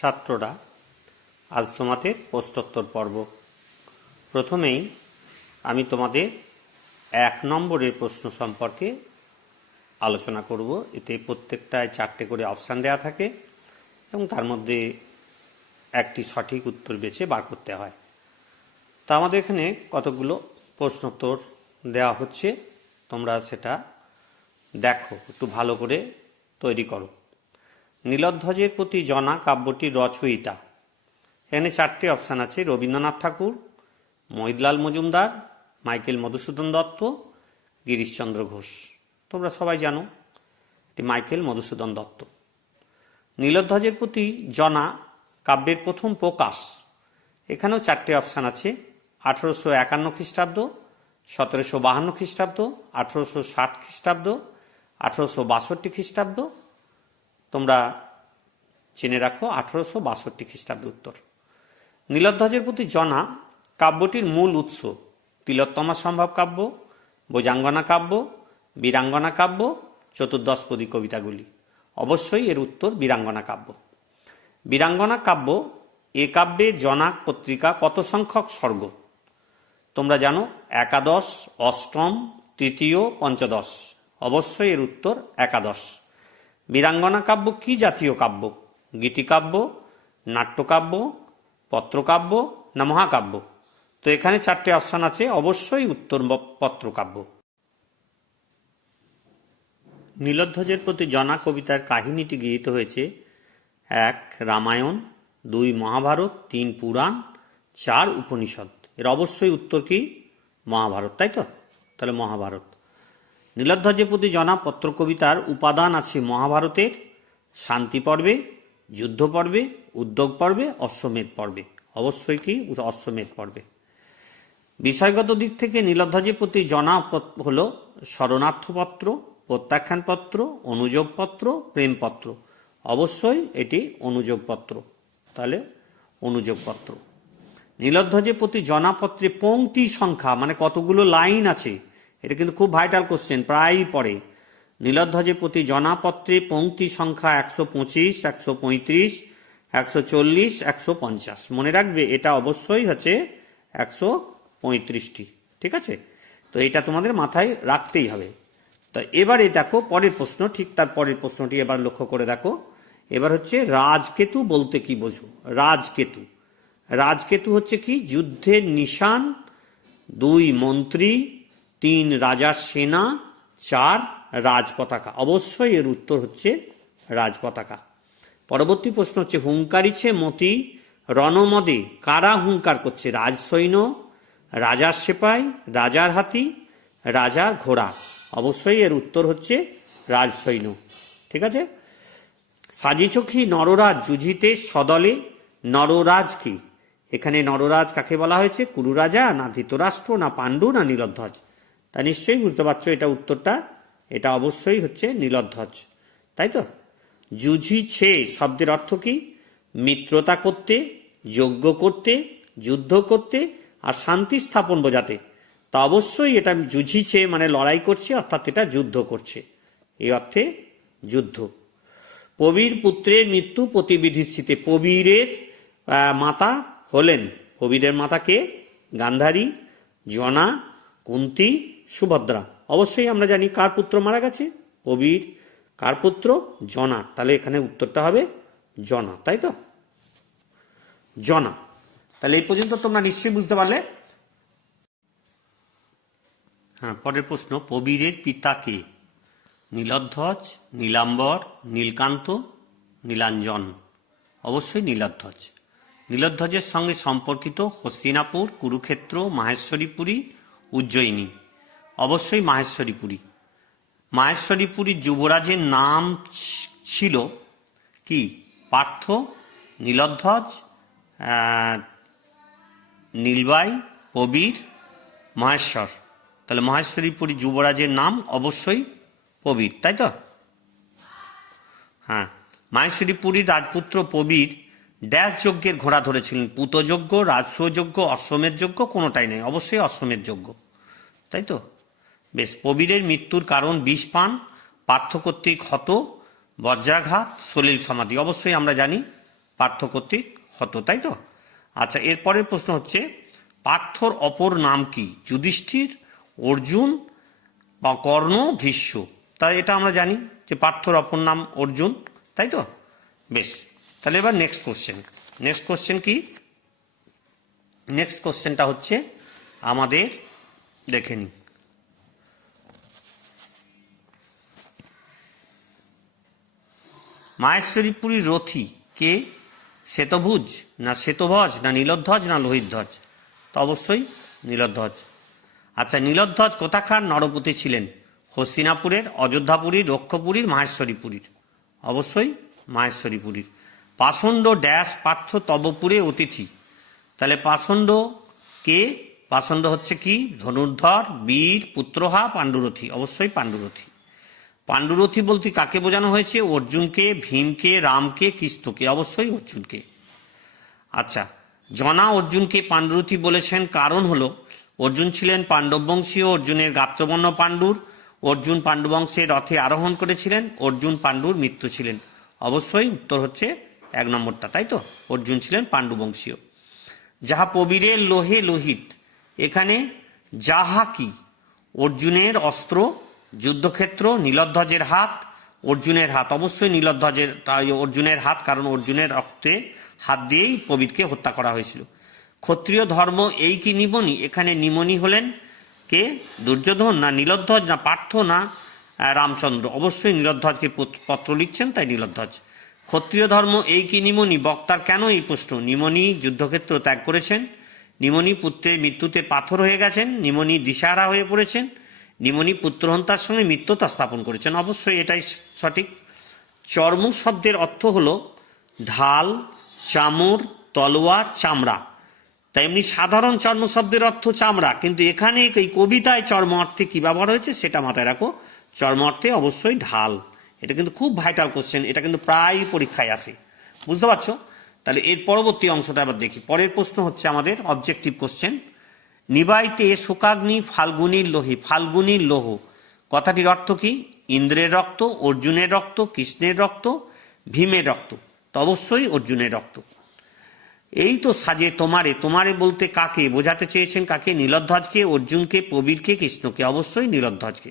ছাত্ররা, আজ তোমাদের প্রশ্নোত্তর পর্ব। প্রথমেই আমি তোমাদের 1 নম্বরের প্রশ্ন সম্পর্কে আলোচনা করব। এতে প্রত্যেকটায় 4টে করে অপশান দেওয়া থাকে এবং তার মধ্যে একটি সঠিক উত্তর বেছে বার করতে হয়। তা আমাদের এখানে কতগুলো প্রশ্নোত্তর দেওয়া হচ্ছে, তোমরা সেটা দেখো, একটু ভালো করে তৈরি করো। নীলধ্বজের প্রতি জনা কাব্যটির রচয়িতা, এখানে 4টে অপশান আছে: রবীন্দ্রনাথ ঠাকুর, মহিদলাল মজুমদার, মাইকেল মধুসূদন দত্ত, গিরিশচন্দ্র ঘোষ। তোমরা সবাই জানো এটি মাইকেল মধুসূদন দত্ত। নীলধ্বজের প্রতি জনা কাব্যের প্রথম প্রকাশ, এখানেও 4টে অপশান আছে: 1851 খ্রিস্টাব্দ, 1752 খ্রিস্টাব্দ, 1860 খ্রিস্টাব্দ, 1862 খ্রিস্টাব্দ। তোমরা জেনে রাখো 1862 খ্রিস্টাব্দ উত্তর। নীলধ্বজের প্রতি জনা কাব্যটির মূল উৎস তিলোত্তমা সম্ভব কাব্য, ভোজাঙ্গনা কাব্য, বীরাঙ্গনা কাব্য, চতুর্দশপদী কবিতাগুলি। অবশ্যই এর উত্তর বীরাঙ্গনা কাব্য। বীরাঙ্গনা কাব্য এ কাব্যে জনাক পত্রিকা কত সংখ্যক স্বর্গ? তোমরা জানো একাদশ, অষ্টম, তৃতীয়, পঞ্চদশ। অবশ্যই এর উত্তর একাদশ। বীরাঙ্গনা কাব্য কি জাতীয় কাব্য? গীতিকাব্য, নাট্যকাব্য, পত্রকাব্য না মহাকাব্য? তো এখানে 4টে অপশান আছে, অবশ্যই উত্তর পত্রকাব্য। নীলধ্বজের প্রতি জনা কবিতার কাহিনীটি গৃহীত হয়েছে: 1 রামায়ণ, 2 মহাভারত, 3 পুরাণ, 4 উপনিষদ। এর অবশ্যই উত্তর কি? মহাভারত, তাই তো? তাহলে মহাভারত। নীলধ্বজের প্রতি জনা পত্র কবিতার উপাদান আছে মহাভারতের শান্তি পর্বে, যুদ্ধ পর্বে, উদ্যোগ পর্বে, অশ্বমেধ পর্বে। অবশ্যই কি? অশ্বমেধ পর্বে। বিষয়গত দিক থেকে নীলধ্বজের প্রতি জনা হল শরণার্থপত্র, প্রত্যাখ্যানপত্র, অনুযোগপত্র, প্রেমপত্র। অবশ্যই এটি অনুযোগপত্র, তাহলে অনুযোগপত্র। নীলধ্বজের প্রতি জনাপত্রে পংক্তি সংখ্যা মানে কতগুলো লাইন আছে, এটা কিন্তু খুব ভাইটাল কোশ্চেন, প্রায়ই পড়ে। নীলধ্বজের প্রতি জনাপত্রে পংক্তি সংখ্যা 125, 135, 140, 150। মনে রাখবে এটা অবশ্যই হচ্ছে 135টি। ঠিক আছে, তো এটা তোমাদের মাথায় রাখতেই হবে। তো এবারে দেখো পরের প্রশ্ন, ঠিক তার পরের প্রশ্নটি এবার লক্ষ্য করে দেখো। এবার হচ্ছে রাজকেতু বলতে কি বোঝো? রাজকেতু, রাজকেতু হচ্ছে কি? যুদ্ধের নিশান, 2 মন্ত্রী, 3 রাজার সেনা, 4 রাজপতাকা। অবশ্যই এর উত্তর হচ্ছে রাজপতাকা। পরবর্তী প্রশ্ন হচ্ছে হুঙ্কারিছে মতি রণমদে কারা হুঙ্কার করছে? রাজসৈন্য, রাজার সেপাই, রাজার হাতি, রাজার ঘোড়া। অবশ্যই এর উত্তর হচ্ছে রাজসৈন্য। ঠিক আছে। সাজিছ কি নররাজ যুঝিতে সদলে? নররাজ কি? এখানে নররাজ কাকে বলা হয়েছে? কুরু রাজা না ধৃতরাষ্ট্র না পাণ্ডু না নীলধ্বজ? তা নিশ্চয়ই বুঝতে পারছো এটা উত্তরটা, এটা অবশ্যই হচ্ছে নীলধ্বজ, তাই তো? যুঝিছে শব্দের অর্থ কি? মিত্রতা করতে, যজ্ঞ করতে, যুদ্ধ করতে আর শান্তি স্থাপন বোঝাতে। তা অবশ্যই এটা যুঝিছে মানে লড়াই করছে, অর্থাৎ এটা যুদ্ধ করছে, এই অর্থে যুদ্ধ। প্রবীর পুত্রের মৃত্যু প্রতিবিধিষ্ঠিতে, প্রবীরের মাতা হলেন, প্রবীরের মাতা কে? গান্ধারী, জনা, কুন্তী, সুভদ্রা। অবশ্যই আমরা জানি কার পুত্র মারা গেছে? প্রবীর। কার পুত্র? জনা। তাহলে এখানে উত্তরটা হবে জনা, তাই তো? জনা। তাহলে এই পর্যন্ত তোমরা নিশ্চয়ই বুঝতে পারলে। হ্যাঁ, পরের প্রশ্ন, প্রবীরের পিতা কে? নীলধ্বজ, নীলাম্বর, নীলকান্ত, নীলাঞ্জন। অবশ্যই নীলধ্বজ। নীলধ্বজের সঙ্গে সম্পর্কিত হস্তিনাপুর, কুরুক্ষেত্র, মাহেশ্বরীপুরী, উজ্জয়িনী। অবশ্যই মাহেশ্বরীপুরী। মাহেশ্বরীপুরীর যুবরাজের নাম ছিল কি? পার্থ, নীলধ্বজ, নীলবাই, প্রবীর, মহেশ্বর। তাহলে মাহেশ্বরীপুরী যুবরাজের নাম অবশ্যই প্রবীর, তাই তো? হ্যাঁ, মাহেশ্বরীপুরীর রাজপুত্র প্রবীর ড্যাশ যজ্ঞের ঘোড়া ধরেছিলেন? পুতযজ্ঞ, রাজসূয়যজ্ঞ, অশ্বমেধ যজ্ঞ, কোনোটাই নেই। অবশ্যই অশ্বমেধ যজ্ঞ, তাই তো? বেশ। প্রবীরের মৃত্যুর কারণ বিষ পান, পার্থ কর্তৃক ক্ষত, বজ্রাঘাত, সলিল সমাধি। অবশ্যই আমরা জানি পার্থ কর্তৃক হতো, তাই তো? আচ্ছা, এরপরের প্রশ্ন হচ্ছে পার্থর অপর নাম কি? যুধিষ্ঠির, অর্জুন বা কর্ণ, ভীষ্ম। তাই এটা আমরা জানি যে পার্থর অপর নাম অর্জুন, তাই তো? বেশ, তাহলে এবার নেক্সট কোশ্চেন কি? নেক্সট কোশ্চেনটা হচ্ছে আমাদের, দেখে নিই। মাহেশ্বরীপুরীর রথী কে? শ্বেতভুজ না শ্বেতধ্বজ না নীলধ্বজ না লোহিতধ্বজ? তো অবশ্যই নীলধ্বজ। আচ্ছা, নীলধ্বজ কোথাকার নরপতি ছিলেন? হস্তিনাপুরের, অযোধ্যাপুরীর, রক্ষপুরীর, মাহেশ্বরীপুরীর? অবশ্যই মাহেশ্বরীপুরীর। পাষণ্ড ড্যাশ পার্থ তবপুরে অতিথি। তাহলে পাষণ্ড কে? পাষণ্ড হচ্ছে কি? ধনুর্ধর, বীর, পুত্রহা, পাণ্ডুরথী। অবশ্যই পাণ্ডুরথী। পাণ্ডুরথী বলতে কাকে বোঝানো হয়েছে? অর্জুনকে, ভীমকে, রামকে, কৃষ্ণকে। অবশ্যই অর্জুনকে। আচ্ছা, জনা অর্জুনকে পাণ্ডুরথী বলেছেন কারণ হলো অর্জুন ছিলেন পাণ্ডব বংশীয়, অর্জুনের গাত্রবর্ণ পাণ্ডুর, অর্জুন পাণ্ডবংশের রথে আরোহণ করেছিলেন, অর্জুন পাণ্ডুর মিত্র ছিলেন। অবশ্যই উত্তর হচ্ছে 1 নম্বরটা, তাই তো? অর্জুন ছিলেন পাণ্ডবংশীয়। যাহা প্রবীরের লোহে লোহিত, এখানে যাহা কি? অর্জুনের অস্ত্র, যুদ্ধক্ষেত্র, নীলধ্বজের হাত, অর্জুনের হাত। অবশ্যই নীলধ্বজের, অর্জুনের হাত, কারণ অর্জুনের রক্তে হাত দিয়েই প্রবীরকে হত্যা করা হয়েছিল। ক্ষত্রিয় ধর্ম এই কি নিমনি? এখানে নিমনি হলেন কে? দুর্যোধন না নীলধ্বজ না পার্থ না রামচন্দ্র? অবশ্যই নীলধ্বজকে পত্র লিখছেন, তাই নীলধ্বজ। ক্ষত্রিয় ধর্ম এই কি নিমনি? বক্তার কেন এই প্রশ্ন? নিমনি যুদ্ধক্ষেত্র ত্যাগ করেছেন, নিমনি পুত্রের মৃত্যুতে পাথর হয়ে গেছেন, নিমনি দিশাহারা হয়ে পড়েছেন, নিমনি পুত্রহন্তার সঙ্গে মিত্রতা স্থাপন করেছেন। অবশ্যই এটাই সঠিক। চর্ম শব্দের অর্থ হলো ঢাল, চামড়, তলোয়ার, চামড়া। তাই এমনি সাধারণ চর্ম শব্দের অর্থ চামড়া, কিন্তু এখানে এই কবিতায় চর্ম অর্থে কি ব্যবহার হয়েছে সেটা মাথায় রাখো। চর্ম অর্থে অবশ্যই ঢাল। এটা কিন্তু খুব ভাইটাল কোশ্চেন, এটা কিন্তু প্রায় পরীক্ষায় আসে, বুঝতে পারছো? তাহলে এর পরবর্তী অংশটা আবার দেখি। পরের প্রশ্ন হচ্ছে আমাদের অবজেক্টিভ কোশ্চেন। নিবাইতে শোকাগ্নি ফাল্গুনীর লোহে। ফাল্গুনীর লৌহ কথাটির অর্থ কি? ইন্দ্রের রক্ত, অর্জুনের রক্ত, কৃষ্ণের রক্ত, ভীমের রক্ত? তো অবশ্যই অর্জুনের রক্ত। এই তো সাজে তোমারে। তোমারে বলতে কাকে বোঝাতে চেয়েছেন? কাকে? নীলধ্বজকে, অর্জুনকে, প্রবীরকে, কৃষ্ণকে? অবশ্যই নীলধ্বজকে।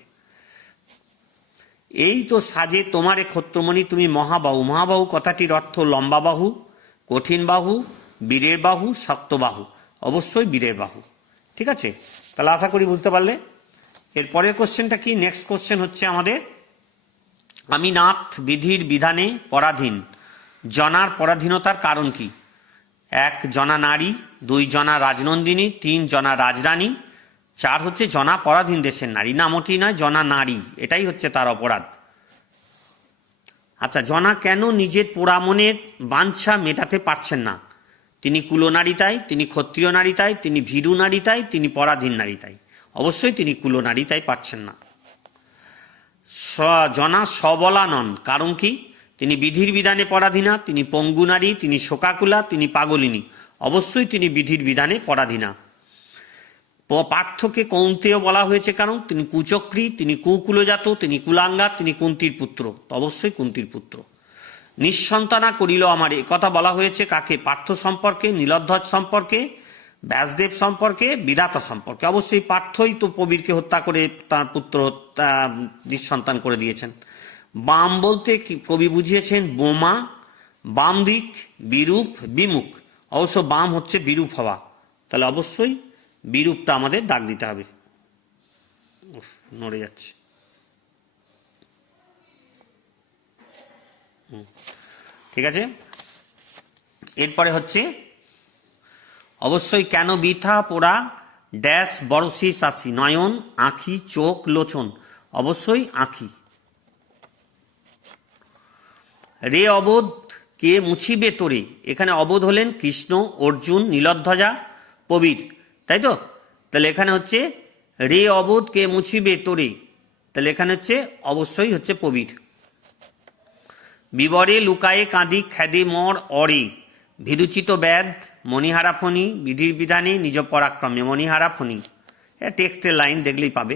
এই তো সাজে তোমারে ক্ষত্রমণি তুমি মহাবাহু। মহাবাহু কথাটির অর্থ লম্বা বাহু, কঠিন বাহু, বীরের বাহু, শক্ত বাহু? অবশ্যই বীরের বাহু। ঠিক আছে, তাহলে আশা করি বুঝতে পারলে। এর পরের কোশ্চেনটা কি? নেক্সট কোশ্চেন হচ্ছে আমাদের, আমি নাথ বিধির বিধানে পরাধীন। জনার পরাধীনতার কারণ কি? 1 জনা নারী, 2 জনা রাজনন্দিনী, 3 জনা রাজরানী, 4 হচ্ছে জনা পরাধীন দেশের নারী। নামটি নয়, জনা নারী, এটাই হচ্ছে তার অপরাধ। আচ্ছা, জনা কেন নিজের পোড়ামনের বাঞ্ছা মেটাতে পারছেন না? তিনি কুলনারী তাই, তিনি ক্ষত্রিয় নারী তাই, তিনি ভীরু নারী তাই, তিনি পরাধীন নারী তাই? অবশ্যই তিনি কুলনারী তাই পারছেন না। জনা সবলা নন, কারণ কি? তিনি বিধির বিধানে পরাধীনা, তিনি পঙ্গু নারী, তিনি শোকাকুলা, তিনি পাগলিনী? অবশ্যই তিনি বিধির বিধানে পরাধীনা। পার্থকে কৌন্তেয় বলা হয়েছে কারণ তিনি কুচক্রী, তিনি কুকুলজাত, তিনি কুলাঙ্গা, তিনি কুন্তির পুত্র? তো অবশ্যই কুন্তির পুত্র। নিঃসন্তানা করিল আমার, এ কথা বলা হয়েছে কাকে? পার্থ সম্পর্কে, নীলধ্বজ সম্পর্কে, ব্যাসদেব সম্পর্কে, বিধাতা সম্পর্কে? অবশ্যই পার্থই তো প্রবীরকে হত্যা করে তার পুত্র নিঃসন্তান করে দিয়েছেন। বাম বলতে কি কবি বুঝিয়েছেন? বোমা, বাম দিক, বিরূপ, বিমুখ? অবশ্য বাম হচ্ছে বিরূপ হওয়া, তাহলে অবশ্যই বিরূপটা আমাদের দাগ দিতে হবে। নড়ে যাচ্ছে। ঠিক আছে, এরপরে হচ্ছে অবশ্যই কেন বৃথা পোড়া ড্যাশ বরশি শাসি। নয়ন, আঁখি, চোখ, লোচন? অবশ্যই আঁখি। রে অবোধ কে মুছিবে তোরে। এখানে অবোধ হলেন কৃষ্ণ, অর্জুন, নীলধ্বজা, প্রবীর, তাই তো? তাহলে এখানে হচ্ছে রে অবোধ কে মুছিবে তোরে, তাহলে এখানে হচ্ছে অবশ্যই হচ্ছে প্রবীর। বিবরে লুকায়ে কাঁদি খ্যাদে মর অরে। ভীরুচিত ব্যাধ মণিহারা ফণি, বিধির বিধানে নিজ পরাক্রমে? মণিহারা ফণি, এটা টেক্সটের লাইন, দেখলেই পাবে।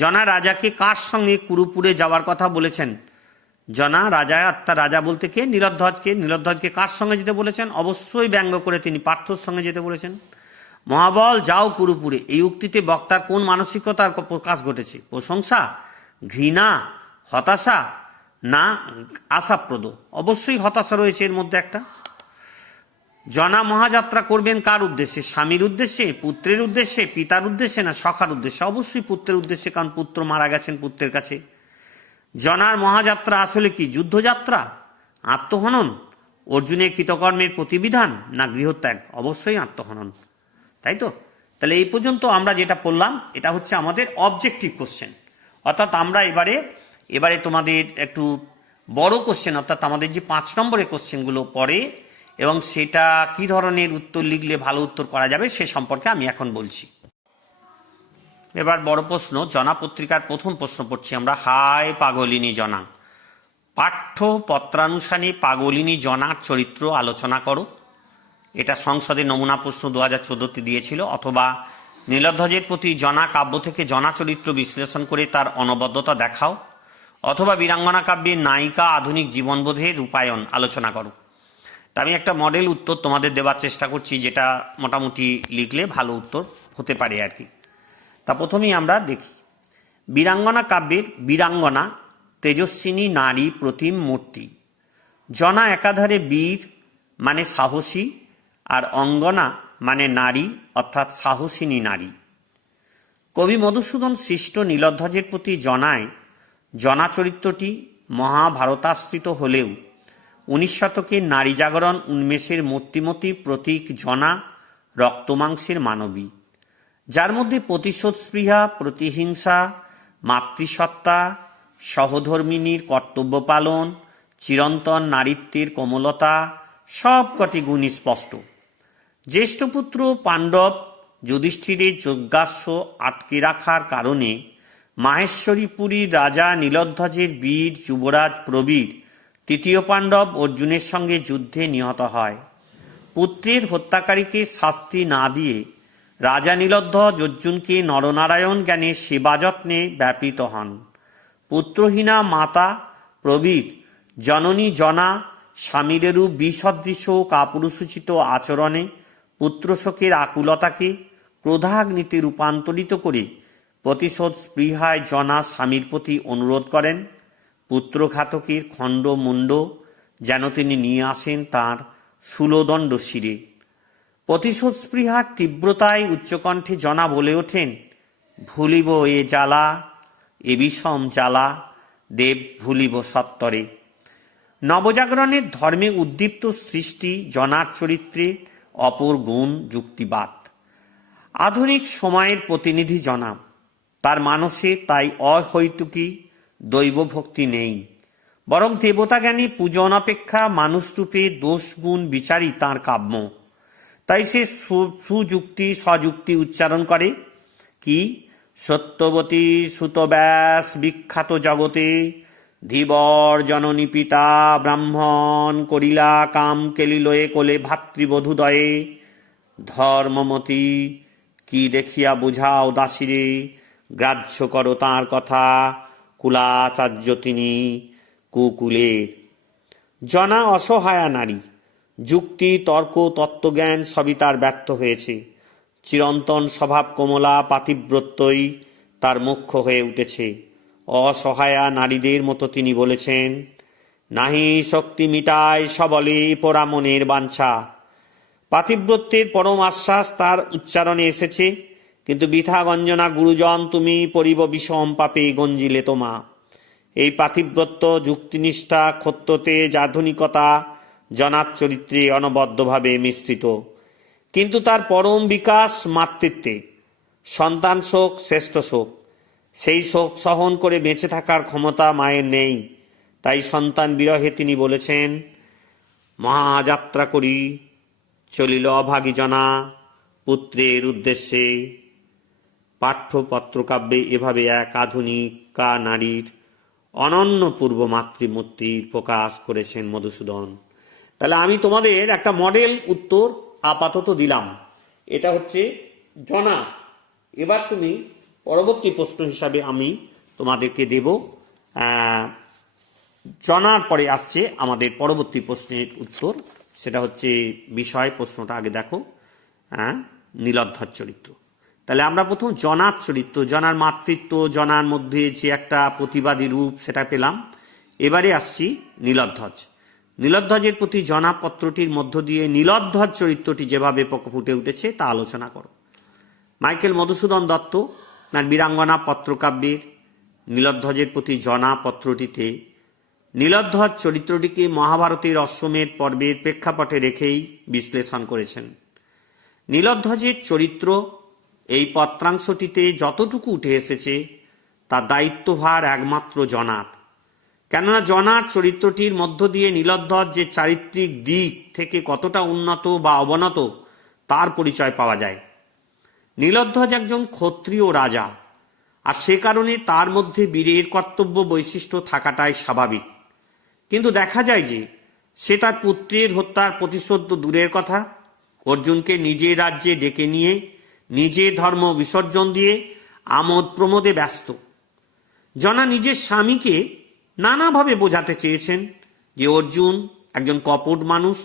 জনা রাজাকে কার সঙ্গে কুরুপুরে যাওয়ার কথা বলেছেন? জনা রাজা, আত্মা রাজা বলতে কে? নীলধ্বজকে। নীলধ্বজকে কার সঙ্গে যেতে বলেছেন? অবশ্যই ব্যঙ্গ করে তিনি পার্থর সঙ্গে যেতে বলেছেন। মহাবল যাও কুরুপুরে, এই উক্তিতে বক্তার কোন মানসিকতার প্রকাশ ঘটেছে? প্রশংসা, ঘৃণা, হতাশা না আশাপ্রদ? অবশ্যই হতাশা রয়েছে এর মধ্যে একটা। জনা মহাযাত্রা করবেন কার উদ্দেশ্যে? স্বামীর উদ্দেশ্যে, পুত্রের উদ্দেশ্যে, পিতার উদ্দেশ্যে না সখার উদ্দেশ্যে? অবশ্যই পুত্রের উদ্দেশ্যে, কারণ পুত্র মারা গেছেন পুত্রের কাছে। জনার মহাযাত্রা আসলে কি? যুদ্ধযাত্রা, আত্মহনন, অর্জুনের কৃতকর্মের প্রতিবিধান না গৃহত্যাগ? অবশ্যই আত্মহনন, তাই তো? তাহলে এই পর্যন্ত আমরা যেটা পড়লাম এটা হচ্ছে আমাদের অবজেক্টিভ কোশ্চেন, অর্থাৎ আমরা এবারে তোমাদের একটু বড় কোশ্চেন, অর্থাৎ আমাদের যে 5 নম্বরের কোশ্চেনগুলো পড়ে এবং সেটা কি ধরনের উত্তর লিখলে ভালো উত্তর করা যাবে সে সম্পর্কে আমি এখন বলছি। এবার বড় প্রশ্ন, জনা পত্রিকার প্রথম প্রশ্ন পড়ছি আমরা। হায় পাগলিনী জনা, পাঠ্য পত্রানুসারে পাগলিনী জনার চরিত্র আলোচনা করো। এটা সংসদে নমুনা প্রশ্ন 2014 দিয়েছিল। অথবা নীলধ্বজের প্রতি জনা কাব্য থেকে জনা চরিত্র বিশ্লেষণ করে তার অনবদ্যতা দেখাও। অথবা বীরাঙ্গনা কাব্যের নায়িকা আধুনিক জীবনবোধের রূপায়ণ আলোচনা করো। তা আমি একটা মডেল উত্তর তোমাদের দেওয়ার চেষ্টা করছি, যেটা মোটামুটি লিখলে ভালো উত্তর হতে পারে আর কি। তা প্রথমেই আমরা দেখি, বীরাঙ্গনা কাব্যের বীরাঙ্গনা তেজস্বিনী নারী প্রতিম মূর্তি। জনা একাধারে বীর মানে সাহসী, আর অঙ্গনা মানে নারী অর্থাৎ সাহসিনী নারী। কবি মধুসূদন সৃষ্ট নীলধ্বজের প্রতি জনায় জনা চরিত্রটি মহাভারতাশ্রিত হলেও 19 শতকের নারী জাগরণ উন্মেষের মূর্তিমতী প্রতীক জনা রক্তমাংসের মানবী, যার মধ্যে প্রতিশোধ স্পৃহা, প্রতিহিংসা, মাতৃসত্তা, সহধর্মিনীর কর্তব্য পালন, চিরন্তন নারীত্বের কোমলতা সবকটি গুণ স্পষ্ট। জ্যেষ্ঠপুত্র পাণ্ডব যুধিষ্ঠিরের যজ্ঞাশ্ব আটকে রাখার কারণে মাহেশ্বরীপুরীর রাজা নীলধ্বজের বীর যুবরাজ প্রবীর তৃতীয় পাণ্ডব অর্জুনের সঙ্গে যুদ্ধে নিহত হয়। পুত্রের হত্যাকারীকে শাস্তি না দিয়ে রাজা নীলধ্বজ অর্জুনকে নরনারায়ণ জ্ঞানে সেবাযত্নে ব্যাপৃত হন। পুত্রহীনা মাতা প্রবীর জননী জনা স্বামীরেরূপ বিসদৃশ কাপুরুষোচিত আচরণে পুত্রশোকের আকুলতাকে ক্রোধাগ্নিতে রূপান্তরিত করে প্রতিশোধ স্পৃহায় জনা স্বামীর প্রতি অনুরোধ করেন পুত্রঘাতকের খণ্ডমুণ্ড যেন তিনি নিয়ে আসেন তাঁর শূলদণ্ড শিরে। প্রতিশোধ স্পৃহার তীব্রতায় উচ্চকণ্ঠে জনা বলে ওঠেন, ভুলিব এ জ্বালা, এ বিষম জ্বালা, দেব ভুলিব সত্তরে। নবজাগরণের ধর্মে উদ্দীপ্ত সৃষ্টি জনার চরিত্রে অপর গুণ যুক্তিবাদ। আধুনিক সময়ের প্রতিনিধি জনা, তার মানসে তাই অহৈতুকী দৈবভক্তি নেই, বরং দেবতাজ্ঞানী পূজন অপেক্ষা মানুষরূপে দোষ গুণ বিচারই তাঁর কাম্য। তাই সে সুযুক্তি সযুক্তি উচ্চারণ করে কি, সত্যবতী সুতব্যাস বিখ্যাত জগতে ধীবর জননী পিতা ব্রাহ্মণ করিলা কাম কেলিলয়ে কোলে ভাতৃবধূদয়ে ধর্মমতী কি দেখিয়া বুঝাও দাসীরে গ্রাহ্য করো তাঁর কথা কুলাচার্য তিনি কুকুলের। জনা অসহায়া নারী, যুক্তি তর্ক তত্ত্বজ্ঞান সবই তার ব্যর্থ হয়েছে। চিরন্তন স্বভাব কোমলা পাতিব্রত্যই তার মুখ্য হয়ে উঠেছে। অসহায়া নারীদের মতো তিনি বলেছেন, নাহি শক্তি মিটায় সবলে পোড়া মনের বাঞ্ছা। পাতিব্রত্যের পরম আশ্বাস তার উচ্চারণে এসেছে, কিন্তু বৃথা গঞ্জনা গুরুজন তুমি পরিব বিষম পাপে গঞ্জিলে তোমা। এই পাতিব্রত্য যুক্তিনিষ্ঠা ক্ষত্যতেজ আধুনিকতা জনার চরিত্রে অনবদ্যভাবে মিশ্রিত, কিন্তু তার পরম বিকাশ মাতৃত্বে। সন্তান শোক শ্রেষ্ঠ শোক, সেই শোক সহন করে বেঁচে থাকার ক্ষমতা মায়ের নেই। তাই সন্তান বিরহে তিনি বলেছেন, মহাযাত্রা করি চলিল অভাগী জনা পুত্রের উদ্দেশ্যে। পাঠ্যপত্রকাব্যে এভাবে এক আধুনিকা নারীর অনন্য পূর্ব মাতৃমূর্তির প্রকাশ করেছেন মধুসূদন। তাহলে আমি তোমাদের একটা মডেল উত্তর আপাতত দিলাম, এটা হচ্ছে জনা। এবার তুমি পরবর্তী প্রশ্ন হিসাবে আমি তোমাদেরকে দেব জনার পরে আসছে আমাদের পরবর্তী প্রশ্নের উত্তর, সেটা হচ্ছে বিষয়। প্রশ্নটা আগে দেখো, হ্যাঁ, নীলধ্বজ চরিত্র। তাহলে আমরা প্রথম জনার চরিত্র, জনার মাতৃত্ব, জনার মধ্যে যে একটা প্রতিবাদী রূপ, সেটা পেলাম। এবারে আসছি নীলধ্বজ। নীলধ্বজের প্রতি জনা পত্রটির মধ্য দিয়ে নীলধ্বজ চরিত্রটি যেভাবে ফুটে উঠেছে তা আলোচনা করো। মাইকেল মধুসূদন দত্ত তার বীরাঙ্গনা পত্রকাব্যের নীলধ্বজের প্রতি জনা পত্রটিতে নীলধ্বজ চরিত্রটিকে মহাভারতের অশ্বমেধ পর্বের প্রেক্ষাপটে রেখেই বিশ্লেষণ করেছেন। নীলধ্বজের চরিত্র এই পত্রাংশটিতে যতটুকু উঠে এসেছে তার দায়িত্বভার একমাত্র জনার। কেননা জনার চরিত্রটির মধ্য দিয়ে নীলধ্বজ যে চারিত্রিক দিক থেকে কতটা উন্নত বা অবনত তার পরিচয় পাওয়া যায়। নীলধ্বজ একজন ক্ষত্রিয় রাজা, আর সে কারণে তার মধ্যে বীরের কর্তব্য বৈশিষ্ট্য থাকাটাই স্বাভাবিক। কিন্তু দেখা যায় যে সে তার পুত্রের হত্যার প্রতিশোধ তো দূরের কথা, অর্জুনকে নিজের রাজ্যে ডেকে নিয়ে নিজে ধর্ম বিসর্জন দিয়ে আমোদ প্রমোদে ব্যস্ত। জনা নিজের স্বামীকে নানাভাবে বোঝাতে চেয়েছেন যে অর্জুন একজন কপট মানুষ,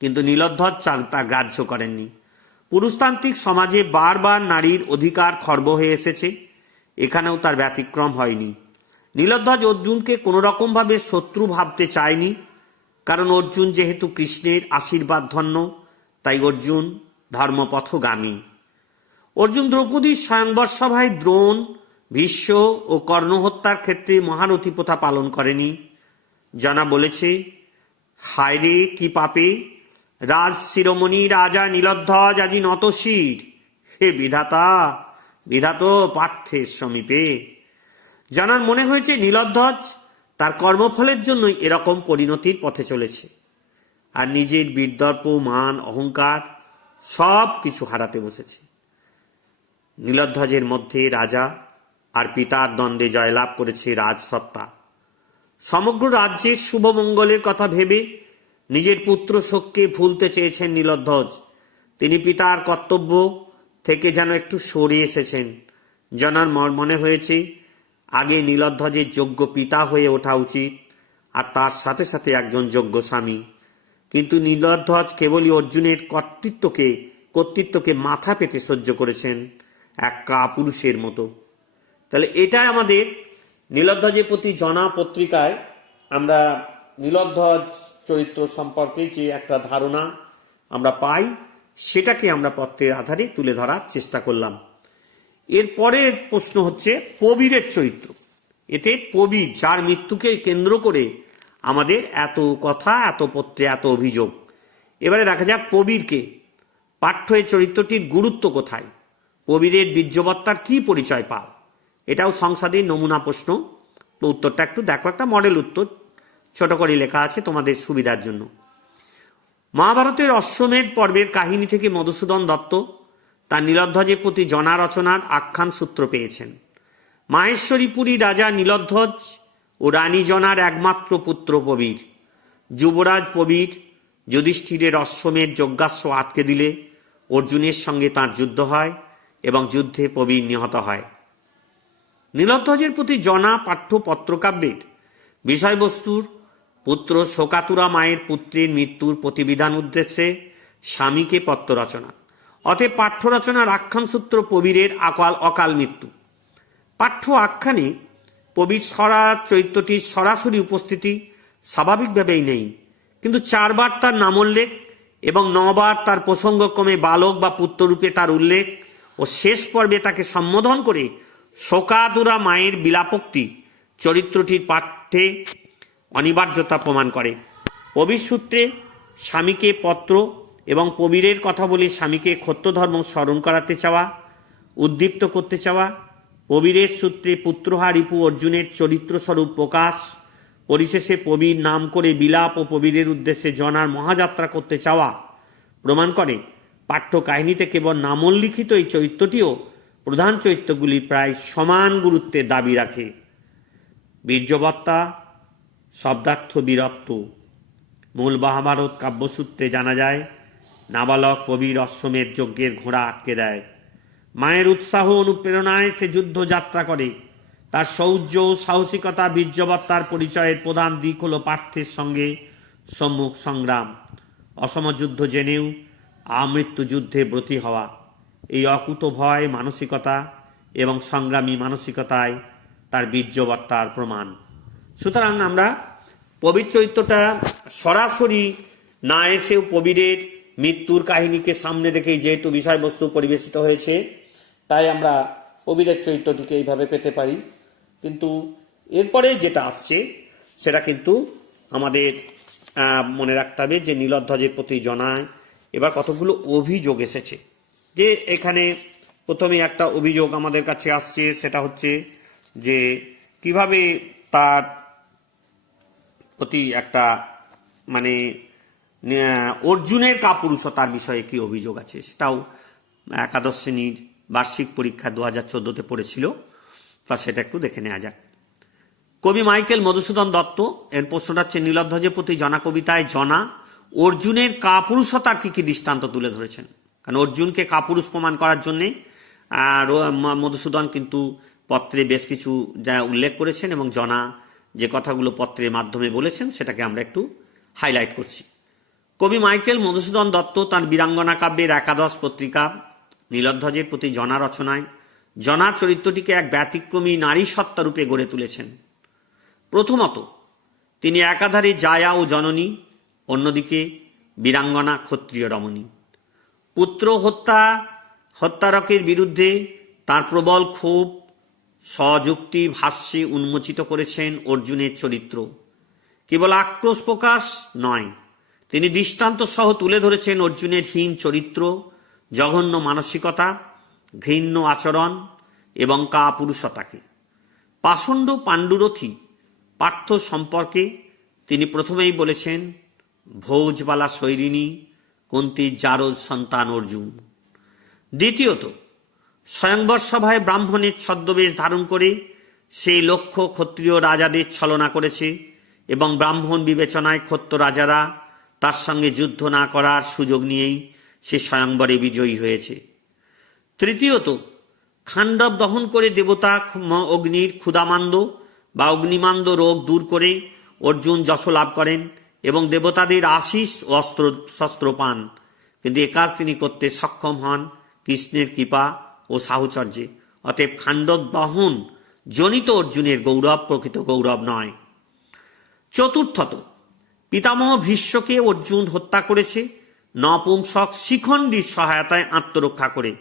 কিন্তু নীলধ্বজ তা গ্রাহ্য করেননি। পুরুষতান্ত্রিক সমাজে বারবার নারীর অধিকার খর্ব হয়ে এসেছে, এখানেও তার ব্যতিক্রম হয়নি। নীলধ্বজ অর্জুনকে কোনো রকমভাবে শত্রু ভাবতে চায়নি, কারণ অর্জুন যেহেতু কৃষ্ণের আশীর্বাদ ধন্য, তাই অর্জুন ধর্মপথগামী। অর্জুন দ্রৌপদীর স্বয়ংবর সভায় দ্রোণ, ভীষ্ম ও কর্ণ হত্যার ক্ষেত্রে মহারথী প্রথা পালন করেনি। জানা বলেছে, হায় রে কি পাপে রাজ শিরোমণি রাজা নীলধ্বজ আজি নতশির, হে বিধাতা বিধাত পার্থের সমীপে। জানার মনে হয়েছে নীলধ্বজ তার কর্মফলের জন্যই এরকম পরিণতির পথে চলেছে, আর নিজের বীরদর্প, মান, অহংকার সব কিছু হারাতে বসেছে। নীলধ্বজের মধ্যে রাজা আর পিতার দ্বন্দ্বে জয়লাভ করেছে রাজসত্তা। সমগ্র রাজ্যের শুভমঙ্গলের কথা ভেবে নিজের পুত্র শোককে ভুলতে চেয়েছেন নীলধ্বজ। তিনি পিতার কর্তব্য থেকে যেন একটু সরে এসেছেন। জনার মনে হয়েছে আগে নীলধ্বজের যোগ্য পিতা হয়ে ওঠা উচিত, আর তার সাথে সাথে একজন যোগ্য স্বামী। কিন্তু নীলধ্বজ কেবলই অর্জুনের কর্তৃত্বকে মাথা পেতে সহ্য করেছেন, এক কাপুরুষের মতো। তাহলে এটাই আমাদের নীলধ্বজের প্রতি জনা পত্রিকায় আমরা নীলধ্বজ চরিত্র সম্পর্কে যে একটা ধারণা আমরা পাই, সেটাকে আমরা পত্রের আধারে তুলে ধরার চেষ্টা করলাম। এরপরের প্রশ্ন হচ্ছে প্রবীরের চরিত্র। এতে প্রবীর, যার মৃত্যুকে কেন্দ্র করে আমাদের এত কথা, এত পত্রে এত অভিযোগ। এবারে দেখা যাক প্রবীরকে, পাঠ্য এই চরিত্রটির গুরুত্ব কোথায়, প্রবীরের বীর্যবত্তার কি পরিচয় পাও। এটাও সংসদের নমুনা প্রশ্ন। তো উত্তরটা একটু দেখো, একটা মডেল উত্তর ছোট করে লেখা আছে তোমাদের সুবিধার জন্য। মহাভারতের অশ্বমেধ পর্বের কাহিনী থেকে মধুসূদন দত্ত তার নীলধ্বজের প্রতি জনা রচনার আখ্যান সূত্র পেয়েছেন। মাহেশ্বরীপুরী রাজা নীলধ্বজ ও রানী জনার একমাত্র পুত্র প্রবীর। যুবরাজ প্রবীর যুধিষ্ঠিরের অশ্বমেধ যজ্ঞাস্ত্র আটকে দিলে অর্জুনের সঙ্গে তাঁর যুদ্ধ হয় এবং যুদ্ধে প্রবীর নিহত হয়। নীলধ্বজের প্রতি জনা পাঠ্য পত্রকাব্যের বিষয়বস্তুর পুত্র শোকাতুরা মায়ের পুত্রের মৃত্যুর প্রতিবিধান উদ্দেশ্যে স্বামীকে পত্র রচনা। অতএব পাঠ্য রচনার আখ্যান সূত্র প্রবীরের অকাল মৃত্যু। পাঠ্য আখ্যানে প্রবীর চরিত্রটির সরাসরি উপস্থিতি স্বাভাবিকভাবেই নেই, কিন্তু 4 বার তার নামোল্লেখ এবং 9 বার তার প্রসঙ্গক্রমে বালক বা পুত্ররূপে তার উল্লেখ ও শেষ পর্বে তাকে সম্বোধন করে শোকাতুরা মায়ের বিলাপোক্তি চরিত্রটির পাঠ্যে অনিবার্যতা প্রমাণ করে। প্রবীর সূত্রে স্বামীকে পত্র এবং প্রবীরের কথা বলে স্বামীকে ক্ষত্রধর্ম স্মরণ করাতে চাওয়া, উদ্দীপ্ত করতে চাওয়া, প্রবীরের সূত্রে পুত্রহা রিপু অর্জুনের চরিত্রস্বরূপ প্রকাশ, পরিশেষে প্রবীর নাম করে বিলাপ ও প্রবীরের উদ্দেশ্যে জনার মহাযাত্রা করতে চাওয়া প্রমাণ করে পাঠ্য কাহিনীতে কেবল নামোল্লিখিত এই চরিত্রটিও প্রধান চরিত্রগুলি প্রায় সমান গুরুত্বের দাবি রাখে। বীর্যবত্তা শব্দার্থ বীরত্ব। মূল মহাভারত কাব্যসূত্রে জানা যায়, নাবালক প্রবীর অশ্বমেধ যজ্ঞের ঘোড়া আটকে দেয়। মায়ের উৎসাহ অনুপ্রেরণায় সে যুদ্ধ যাত্রা করে। তার শৌর্য, সাহসিকতা, বীর্যবত্তার পরিচয়ের প্রধান দিক হল পার্থের সঙ্গে সম্মুখ সংগ্রাম, অসম যুদ্ধ জেনেও আমৃত্যু যুদ্ধে ব্রতী হওয়া। এই অকুত ভয় মানসিকতা এবং সংগ্রামী মানসিকতায় তার বীর্যবত্তার প্রমাণ। সুতরাং আমরা কবির চরিত্রটা সরাসরি না এসেও কবিরের মৃত্যুর কাহিনীকে সামনে রেখেই যেহেতু বিষয়বস্তু পরিবেশিত হয়েছে, তাই আমরা কবিরের চরিত্রটিকে এইভাবে পেতে পারি। কিন্তু এরপরে যেটা আসছে সেটা কিন্তু আমাদের মনে রাখতে হবে যে নীলধ্বজের প্রতি জনায় এবার কতগুলো অভিযোগ এসেছে। যে এখানে প্রথমে একটা অভিযোগ আমাদের কাছে আসছে, সেটা হচ্ছে যে কিভাবে তার প্রতি একটা মানে অর্জুনের কাপুরুষতার বিষয়ে কি অভিযোগ আছে, সেটাও একাদশ শ্রেণীর বার্ষিক পরীক্ষা 2014-তে পড়েছিল। তা সেটা একটু দেখে নেওয়া যাক। কবি মাইকেল মধুসূদন দত্ত এর প্রশ্নটা হচ্ছে, নীলধ্বজের প্রতি জনা কবিতায় জনা অর্জুনের কাপুরুষতার কি কি দৃষ্টান্ত তুলে ধরেছেন। কারণ অর্জুনকে কাপুরুষ প্রমাণ করার জন্যে মধুসূদন কিন্তু পত্রে বেশ কিছু যা উল্লেখ করেছেন এবং জনা যে কথাগুলো পত্রের মাধ্যমে বলেছেন সেটাকে আমরা একটু হাইলাইট করছি। কবি মাইকেল মধুসূদন দত্ত তাঁর বীরাঙ্গনা কাব্যের একাদশ পত্রিকা নীলধ্বজের প্রতি জনা রচনায় জনা চরিত্রটিকে এক ব্যতিক্রমী নারী সত্তা রূপে গড়ে তুলেছেন। প্রথমত তিনি একাধারে জায়া ও জননী, অন্যদিকে বীরাঙ্গনা ক্ষত্রিয় রমণী। পুত্র হত্যারকের বিরুদ্ধে তার প্রবল ক্ষোভ স্বযুক্তি ভাষ্যে উন্মোচিত করেছেন অর্জুনের চরিত্র। কেবল আক্রোশ প্রকাশ নয়, তিনি দৃষ্টান্ত সহ তুলে ধরেছেন অর্জুনের হীন চরিত্র, জঘন্য মানসিকতা, ঘৃণ্য আচরণ এবং কাপুরুষতাকে। পাষণ্ড পাণ্ডুরথী পার্থ সম্পর্কে তিনি প্রথমেই বলেছেন, ভোজবালা শৈরিণী কুন্তীর জারজ সন্তান অর্জুন। দ্বিতীয়ত স্বয়ংবর সভায় ব্রাহ্মণের ছদ্মবেশ ধারণ করে সেই লক্ষ্য ক্ষত্রিয় রাজাদের ছলনা করেছে এবং ব্রাহ্মণ বিবেচনায় ক্ষত্র রাজারা তার সঙ্গে যুদ্ধ না করার সুযোগ নিয়েই সে স্বয়ংবরে বিজয়ী হয়েছে। তৃতীয়ত খাণ্ডব দহন করে দেবতা অগ্নির ক্ষুদামান্দ বা অগ্নিমান্দ রোগ দূর করে অর্জুন যশ লাভ করেন এবং দেবতাদের আশিস ও শস্ত্র পান, কিন্তু এ কাজ তিনি করতে সক্ষম হন কৃষ্ণের কৃপা ও সাহচর্যে। অতএব খাণ্ডব দহন জনিত অর্জুনের গৌরব প্রকৃত গৌরব নয়। চতুর্থত পিতামহ ভীষ্মকে অর্জুন হত্যা করেছে নপুংসক শিখণ্ডীর সহায়তায় আত্মরক্ষা করে।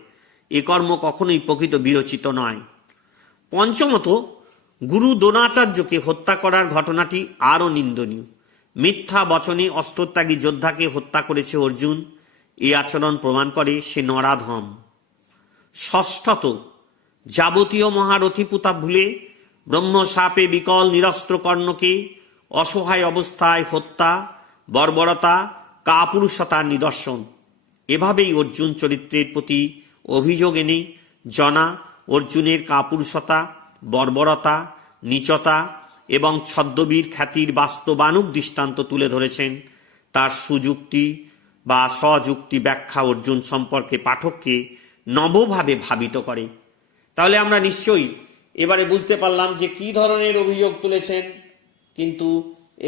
এ কর্ম কখনোই প্রকৃত বিরচিত নয়। পঞ্চমত গুরু দ্রোণাচার্যকে হত্যা করার ঘটনাটি আরও নিন্দনীয়। মিথ্যা বচনে অস্ত্রত্যাগী যোদ্ধাকে হত্যা করেছে অর্জুন, এই আচরণ প্রমাণ করে সে নরাধম। ষষ্ঠত যাবতীয় মহারথীপুতা ভুলে ব্রহ্মশাপে বিকল নিরস্ত্র কর্ণকে অসহায় অবস্থায় হত্যা বর্বরতা কাপুরুষতার নিদর্শন। এভাবেই অর্জুন চরিত্রের প্রতি অভিযোগ এনে জনা অর্জুনের কাপুরুষতা, বর্বরতা, নীচতা এবং ছদ্মবীর খ্যাতির বাস্তবানুক দৃষ্টান্ত তুলে ধরেছেন। তার সুযুক্তি বা স্বযুক্তি ব্যাখ্যা অর্জুন সম্পর্কে পাঠককে নবভাবে ভাবিত করে। তাহলে আমরা নিশ্চয়ই এবারে বুঝতে পারলাম যে কি ধরনের অভিযোগ তুলেছেন, কিন্তু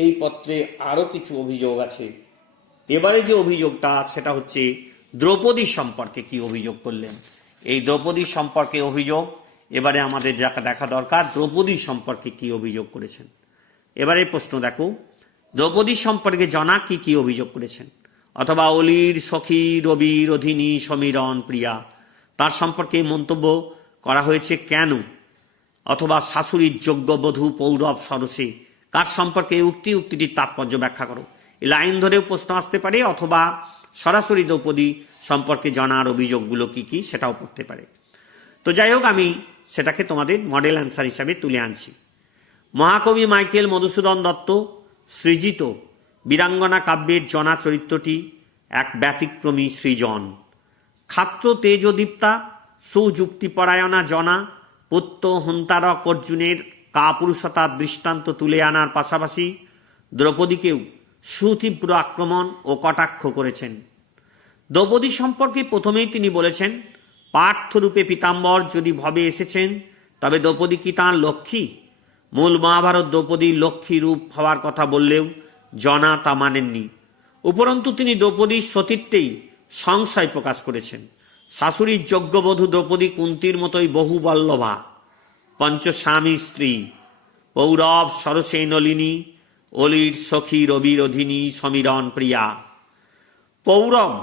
এই পত্রে আরও কিছু অভিযোগ আছে। এবারে যে অভিযোগটা সেটা হচ্ছে দ্রৌপদী সম্পর্কে কি অভিযোগ করলেন। এই দ্রৌপদী সম্পর্কে অভিযোগ এবারে আমাদের দেখা দরকার, দ্রৌপদী সম্পর্কে কি অভিযোগ করেছেন। এবারে প্রশ্ন দেখো, দ্রৌপদী সম্পর্কে জনা কি কি অভিযোগ করেছেন, অথবা অলির সখী রবি রধিনী সমীরণ প্রিয়া তার সম্পর্কে মন্তব্য করা হয়েছে কেন, অথবা শাশুড়ির যোগ্য বধূ পৌরব সরসে কার সম্পর্কে উক্তিটির তাৎপর্য ব্যাখ্যা করো। এই লাইন ধরেও প্রশ্ন আসতে পারে, অথবা সরাসরি দ্রৌপদী সম্পর্কে জনার অভিযোগগুলো কি কি সেটাও পড়তে পারে। তো যাই হোক, আমি সেটাকে তোমাদের মডেল অ্যান্সার হিসাবে তুলে আনছি। মহাকবি মাইকেল মধুসূদন দত্ত সৃজিত বীরাঙ্গনা কাব্যের জনা চরিত্রটি এক ব্যতিক্রমী সৃজন। খাত্র তেজদীপ্তা সুযুক্তিপরায়ণা জনা পুত্র হন্তারক অর্জুনের কাপুরুষতার দৃষ্টান্ত তুলে আনার পাশাপাশি দ্রৌপদীকেও সুতীব্র আক্রমণ ও কটাক্ষ করেছেন। দ্রৌপদী সম্পর্কে প্রথমেই তিনি বলেছেন, পার্থরূপে পীতাম্বর যদি ভবে এসেছেন তবে দ্রৌপদী কি তাঁর লক্ষ্মী? মূল মহাভারত দ্রৌপদীর লক্ষ্মী রূপ হওয়ার কথা বললেও জনা তা মানেননি। উপরন্তু তিনি দ্রৌপদীর সতীত্বেই সংশয় প্রকাশ করেছেন। শাশুড়ির যোগ্যবধূ দ্রৌপদী কুন্তির মতোই বহু বল্লভা, পঞ্চস্বামী স্ত্রী, পৌরব সরসে নলিনী, অলির সখী রবিরোধিনী সমীরণ প্রিয়া। পৌরব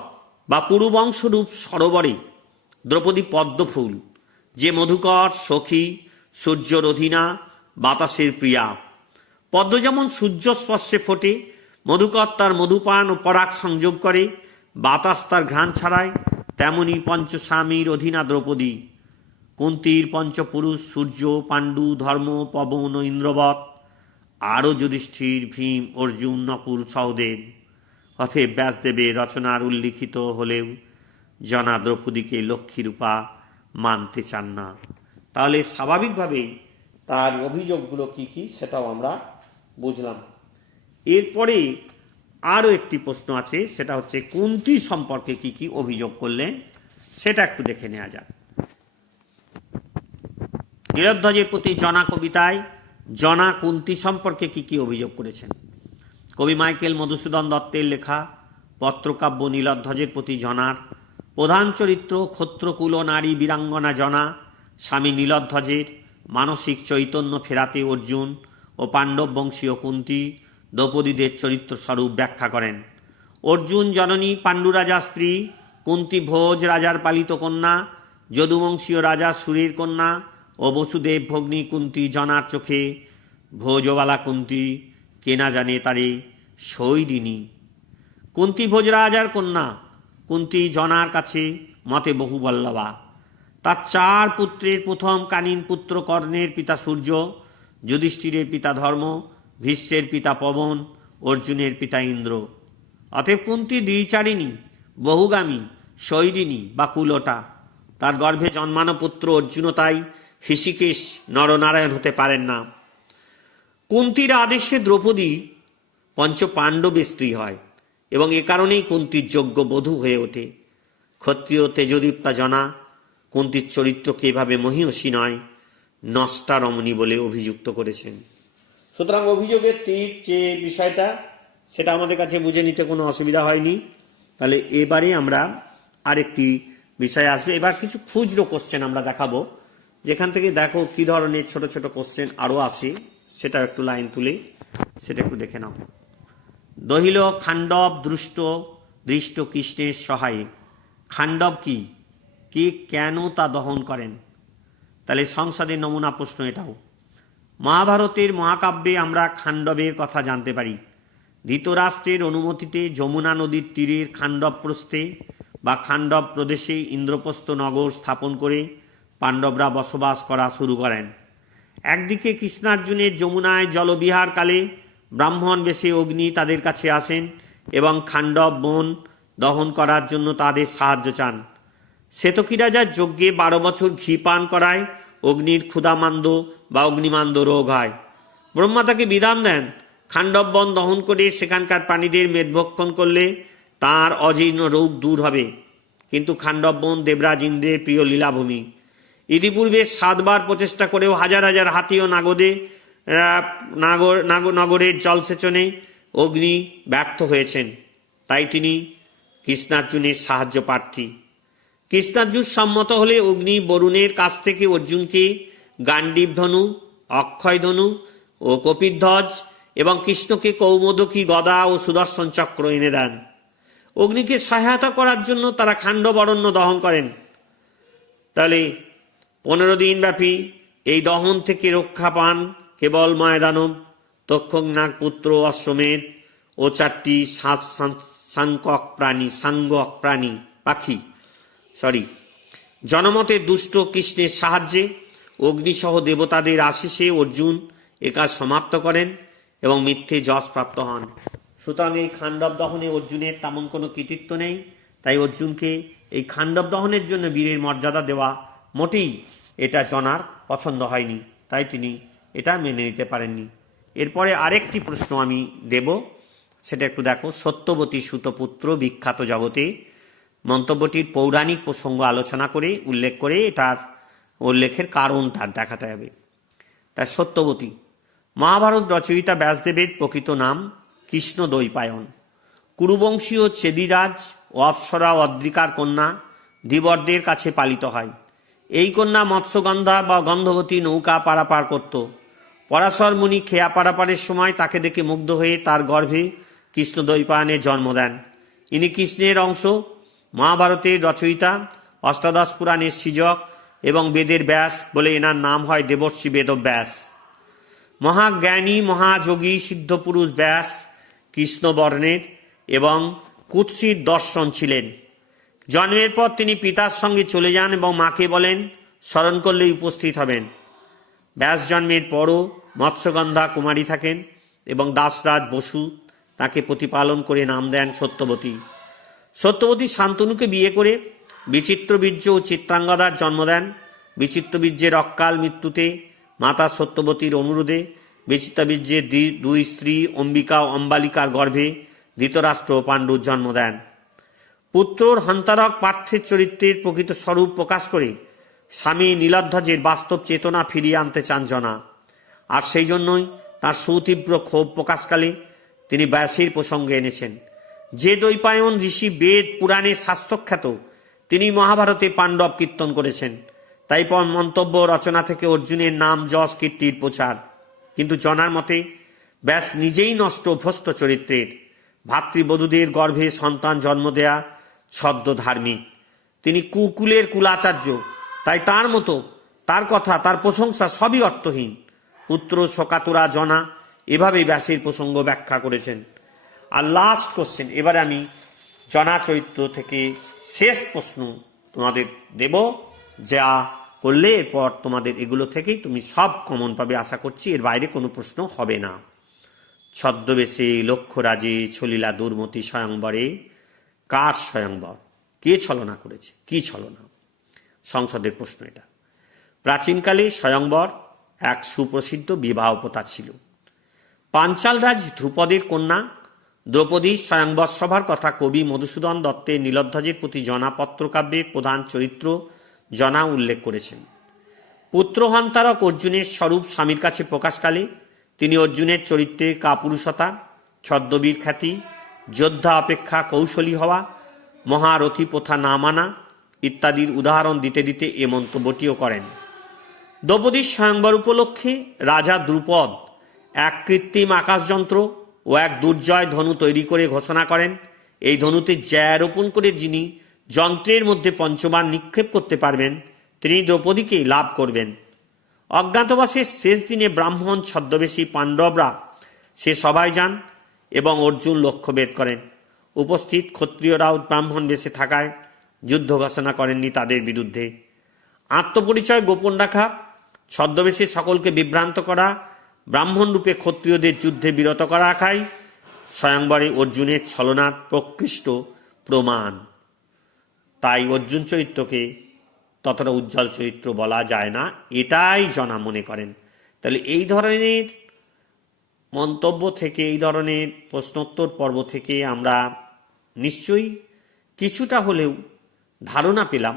বা পুরুবংশরূপ সরোবরে দ্রৌপদী পদ্মফুল, যে মধুকর সখী, সূর্যরোধিনা, বাতাসের প্রিয়া। পদ্ম যেমন সূর্য স্পর্শে ফোটে, মধুকর তার মধুপান ও পরাগ সংযোগ করে, বাতাস তার ঘ্রাণ ছড়ায়, তেমনি পঞ্চস্বামীর অধীনা দ্রৌপদী। কুন্তির পঞ্চপুরুষ সূর্য, পাণ্ডু, ধর্ম, পবন ও ইন্দ্রবৎ, আরও যুধিষ্ঠির, ভীম, অর্জুন, নকুল, সহদেব। অতএব ব্যাসদেবের রচনার উল্লিখিত হলেও জনা দ্রৌপদীকে লক্ষ্মীরূপা মানতে চান না। তাহলে স্বাভাবিকভাবেই তার অভিযোগগুলো কি কি সেটাও আমরা বুঝলাম। এরপরে আরও একটি প্রশ্ন আছে, সেটা হচ্ছে কুন্তী সম্পর্কে কি কি অভিযোগ করলেন সেটা একটু দেখে নেওয়া যাক। নীলধ্বজের প্রতি জনা কবিতায় জনা কুন্তী সম্পর্কে কি কি অভিযোগ করেছেন? কবি মাইকেল মধুসূদন দত্তের লেখা পত্রকাব্য নীলধ্বজের প্রতি জনার প্রধান চরিত্র ক্ষত্রকুল নারী বীরাঙ্গনা জনা স্বামী নীলধ্বজের মানসিক চৈতন্য ফেরাতে অর্জুন ও পাণ্ডব বংশীয় কুন্তী দ্রৌপদীদের চরিত্র স্বরূপ ব্যাখ্যা করেন। অর্জুন জননী পাণ্ডু রাজা স্ত্রী, কুন্তী ভোজ রাজার পালিত কন্যা, যদুবংশীয় রাজা সুরের কন্যা ও বসুদেব ভগ্নী কুন্তী জনার চোখে ভোজবালা কুন্তী, কে না জানে তারে সৈরিনী। কুন্তী ভোজ রাজার কন্যা, কুন্তী জনার কাছে মতে বহু বল্লভা। তার 4 পুত্রের প্রথম কানীন পুত্র কর্ণের পিতা সূর্য, যুধিষ্ঠিরের পিতা ধর্ম, ভীষ্মের পিতা পবন, অর্জুনের পিতা ইন্দ্র। অতএব কুন্তী দ্বিচারিণী, বহুগামী, শৈরিণী বা কুলটা। তার গর্ভে জন্মানো পুত্র অর্জুনও তাই হৃষিকেশ নরনারায়ণ হতে পারেন না। কুন্তীর আদেশে দ্রৌপদী পঞ্চ পাণ্ডবের স্ত্রী হয় এবং এ কারণেই কুন্তীর যোগ্য বধূ হয়ে ওঠে। ক্ষত্রিয় তেজদীপ্তা জনা কুন্তীর চরিত্রকে এভাবে মহীয়সী নয়, নষ্টা রমণী বলে অভিযুক্ত করেছেন। সুতরাং অভিযোগের তীর যে বিষয়টা সেটা আমাদের কাছে বুঝে নিতে কোনো অসুবিধা হয়নি। তাহলে এবারে আমরা আরেকটি বিষয় আসবে। এবার কিছু খুচরো কোশ্চেন আমরা দেখাবো, যেখান থেকে দেখো কি ধরনের ছোট ছোট কোশ্চেন আরও আসে, সেটা একটু লাইন তুলে সেটা একটু দেখে নাও। দহিল খাণ্ডব দৃষ্ট কৃষ্ণের সহায়ে। খাণ্ডব কি, কে কেন তা দহন করেন? তাহলে সংসদের নমুনা প্রশ্ন এটাও। মহাভারতের মহাকাব্যে আমরা খাণ্ডবের কথা জানতে পারি। ধৃতরাষ্ট্রের অনুমতিতে যমুনা নদীর তীরের খাণ্ডব প্রস্থে বা খাণ্ডব প্রদেশে ইন্দ্রপ্রস্থ নগর স্থাপন করে পাণ্ডবরা বসবাস করা শুরু করেন। একদিকে কৃষ্ণার্জুনের যমুনায় জলবিহারকালে ব্রাহ্মণ বেশে অগ্নি তাদের কাছে আসেন এবং খাণ্ডব বন দহন করার জন্য তাদের সাহায্য চান। শ্বেতকী রাজার যজ্ঞে 12 বছর ঘি পান করায় অগ্নির ক্ষুধামান্দ বা অগ্নিমান্দ রোগ হয়। ব্রহ্মা তাকে বিধান দেন, খাণ্ডব বন দহন করে সেখানকার প্রাণীদের মেদভক্ষণ করলে তার অজীর্ণ রোগ দূর হবে। কিন্তু খাণ্ডব বন দেবরাজ ইন্দ্রের প্রিয় লীলাভূমি। ইতিপূর্বে 7 বার প্রচেষ্টা করেও হাজার হাজার হাতি ও নগরের জলসেচনে অগ্নি ব্যর্থ হয়েছেন। তাই তিনি কৃষ্ণার্জুনের সাহায্য প্রার্থী। কৃষ্ণার্জুন সম্মত হলে অগ্নি বরুণের কাছ থেকে অর্জুনকে গান্ডীব ধনু, অক্ষয় ধনু ও কপিধ্বজ এবং কৃষ্ণকে কৌমোদকী গদা ও সুদর্শন চক্র এনে দেন। অগ্নিকে সহায়তা করার জন্য তারা খাণ্ডব অরণ্য দহন করেন। তাহলে 15 দিন ব্যাপী এই দহন থেকে রক্ষা পান কেবল ময়দানব, তক্ষক নাগপুত্র অশ্বমেধ ও 4টি সাংকক প্রাণী পাখি। জনমতে দুষ্ট কৃষ্ণের সাহায্যে অগ্নিসহ দেবতাদের আশিসে অর্জুন এ কাজ সমাপ্ত করেন এবং মিথ্যে যশ প্রাপ্ত হন। সুতরাং এই খাণ্ডব দহনে অর্জুনের তেমন কোনো কৃতিত্ব নেই। তাই অর্জুনকে এই খাণ্ডব দহনের জন্য বীরের মর্যাদা দেওয়া মোটেই এটা জনার পছন্দ হয়নি, তাই তিনি এটা মেনে নিতে পারেননি। এরপরে আরেকটি প্রশ্ন আমি দেব, সেটা একটু দেখো। সত্যবতী সুতপুত্র বিখ্যাত জগতে মন্তব্যটির পৌরাণিক প্রসঙ্গ আলোচনা করে উল্লেখ করে এটার উল্লেখের কারণ তার দেখাতে হবে। তাই সত্যবতী মহাভারত রচয়িতা ব্যাসদেবের প্রকৃত নাম কৃষ্ণদ্বৈপায়ন। কুরুবংশীয় চেদিরাজ ও অপ্সরা অদ্রিকার কন্যা ধীবরদের কাছে পালিত হয়। এই কন্যা মৎস্যগন্ধা বা গন্ধবতী নৌকা পারাপার করত। পরাশর মুনি খেয়া পারাপারের সময় তাকে দেখে মুগ্ধ হয়ে তার গর্ভে কৃষ্ণদ্বৈপায়নের জন্ম দেন। ইনি কৃষ্ণের অংশ, মহাভারতের রচয়িতা, অষ্টাদশ পুরাণের সৃজক এবং বেদের ব্যাস বলে এনার নাম হয় দেবর্ষি বেদব্যাস। মহাজ্ঞানী মহাযোগী সিদ্ধপুরুষ ব্যাস কৃষ্ণবর্ণের এবং কুৎসিত দর্শন ছিলেন। জন্মের পর তিনি পিতার সঙ্গে চলে যান এবং মাকে বলেন স্মরণ করলেই উপস্থিত হবেন। ব্যাস জন্মের পরও মৎস্যগন্ধা কুমারী থাকেন এবং দাসরাজ বসু তাকে প্রতিপালন করে নাম দেন সত্যবতী। সত্যবতী শান্তনুকে বিয়ে করে বিচিত্রবীর্য ও চিত্রাঙ্গদার জন্ম দেন। বিচিত্রবীর্যের অকাল মৃত্যুতে মাতা সত্যবতীর অনুরোধে বিচিত্রবীর্যের দুই স্ত্রী অম্বিকা ও অম্বালিকার গর্ভে ধৃতরাষ্ট্র ও পাণ্ডুর জন্ম দেন। পুত্রর হন্তারক পার্থের চরিত্রের প্রকৃত স্বরূপ প্রকাশ করে স্বামী নীলধ্বজের বাস্তব চেতনা ফিরিয়ে আনতে চান জনা। আর সেই জন্যই তার সুতীব্র ক্ষোভ প্রকাশকালে তিনি ব্যাসের প্রসঙ্গে এনেছেন। যে দ্বৈপায়ন ঋষি বেদ পুরাণে শাস্ত্রখ্যাত, তিনি মহাভারতে পাণ্ডব কীর্তন করেছেন। তাই মন্তব্য রচনা থেকে অর্জুনের নাম যশ কীর্তির প্রচার। কিন্তু জনার মতে ব্যাস নিজেই নষ্ট ভ্রষ্ট চরিত্রের। ভাতৃবধূদের গর্ভে সন্তান জন্ম দেয়া ছদ্ম ধার্মিক। তিনি কুকুলের কুলাচার্য। তাই তার মতো, তার কথা, তার প্রশংসা সবই অর্থহীন। পুত্র শোকাতুরা জনা এভাবেই ব্যাসের প্রসঙ্গ ব্যাখ্যা করেছেন। আর লাস্ট কোশ্চেন, এবারে আমি জনা চরিত্র থেকে শেষ প্রশ্ন তোমাদের দেব, যা করলে এরপর তোমাদের এগুলো থেকেই তুমি সব কমন পাবে আশা করছি। এর বাইরে কোনো প্রশ্ন হবে না। ছদ্মবেশে লক্ষ্যরাজে ছলিলা দুর্মতি স্বয়ংবরে, কার স্বয়ংবর? কে ছলনা করেছে? কি ছলনা? সংসদের প্রশ্ন এটা। প্রাচীনকালে স্বয়ংবর এক সুপ্রসিদ্ধ বিবাহ প্রথা ছিল। পাঞ্চাল রাজ ধ্রুপদের কন্যা দ্রৌপদীর স্বয়ংবর সভার কথা কবি মধুসূদন দত্তের নীলধ্বজের প্রতি জনা পত্রকাব্যের প্রধান চরিত্র জনা উল্লেখ করেছেন। পুত্রহন্তারক অর্জুনের স্বরূপ স্বামীর কাছে প্রকাশকালে তিনি অর্জুনের চরিত্রের কাপুরুষতা, ছদ্মবীর খ্যাতি, যোদ্ধা অপেক্ষা কৌশলী হওয়া, মহারথী প্রথা না মানা ইত্যাদির উদাহরণ দিতে দিতে এ মন্তব্যটিও করেন। দ্রৌপদীর স্বয়ংবর উপলক্ষে রাজা দ্রুপদ এক কৃত্রিম আকাশযন্ত্র ও এক দুর্জয় ধনু তৈরি করে ঘোষণা করেন, এই ধনুতে জ্যা রোপণ করে যিনি যন্ত্রের মধ্যে পঞ্চবার নিক্ষেপ করতে পারবেন তিনি দ্রৌপদীকে লাভ করবেন। অজ্ঞাতবাসের শেষ দিনে ব্রাহ্মণ ছদ্মবেশী পাণ্ডবরা সে সভায় যান এবং অর্জুন লক্ষ্যভেদ করেন। উপস্থিত ক্ষত্রিয়রাও ব্রাহ্মণ বেশে থাকায় যুদ্ধ ঘোষণা করেননি তাদের বিরুদ্ধে। আত্মপরিচয় গোপন রাখা, ছদ্মবেশে সকলকে বিভ্রান্ত করা, ব্রাহ্মণ রূপে ক্ষত্রিয়দের যুদ্ধে বিরত করা রাখাই স্বয়ংবরে অর্জুনের ছলনার প্রকৃষ্ট প্রমাণ। তাই অর্জুন চরিত্রকে ততটা উজ্জ্বল চরিত্র বলা যায় না, এটাই জনা মনে করেন। তাহলে এই ধরনের মন্তব্য থেকে, এই ধরনের প্রশ্নোত্তর পর্ব থেকে আমরা নিশ্চয়ই কিছুটা হলেও ধারণা পেলাম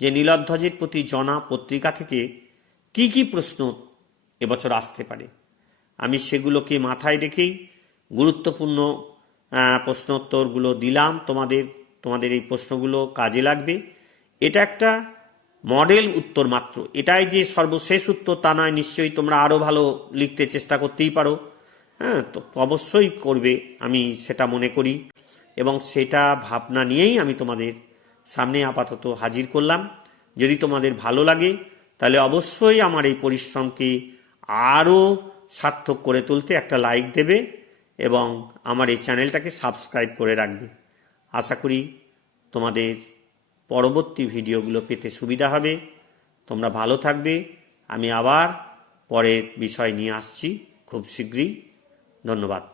যে নীলধ্বজের প্রতি জনা পত্রিকা থেকে কি কি প্রশ্ন এবছর আসতে পারে। আমি সেগুলোকে মাথায় রেখেই গুরুত্বপূর্ণ প্রশ্নোত্তরগুলো দিলাম তোমাদের এই প্রশ্নগুলো কাজে লাগবে। এটা একটা মডেল উত্তর মাত্র, এটাই যে সর্বশেষ উত্তর তা নয়। নিশ্চয়ই তোমরা আরও ভালো লিখতে চেষ্টা করতেই পারো, তো অবশ্যই করবে, আমি সেটা মনে করি এবং সেটা ভাবনা নিয়েই আমি তোমাদের সামনে আপাতত হাজির করলাম। যদি তোমাদের ভালো লাগে তাহলে অবশ্যই আমার এই পরিশ্রমকে আরও সার্থক করে তুলতে একটা লাইক দেবে এবং আমার এই চ্যানেলটাকে সাবস্ক্রাইব করে রাখবে। আশা করি তোমাদের পরবর্তী ভিডিওগুলো পেতে সুবিধা হবে। তোমরা ভালো থাকবে। আমি আবার পরের বিষয় নিয়ে আসছি খুব শীঘ্রই। ধন্যবাদ।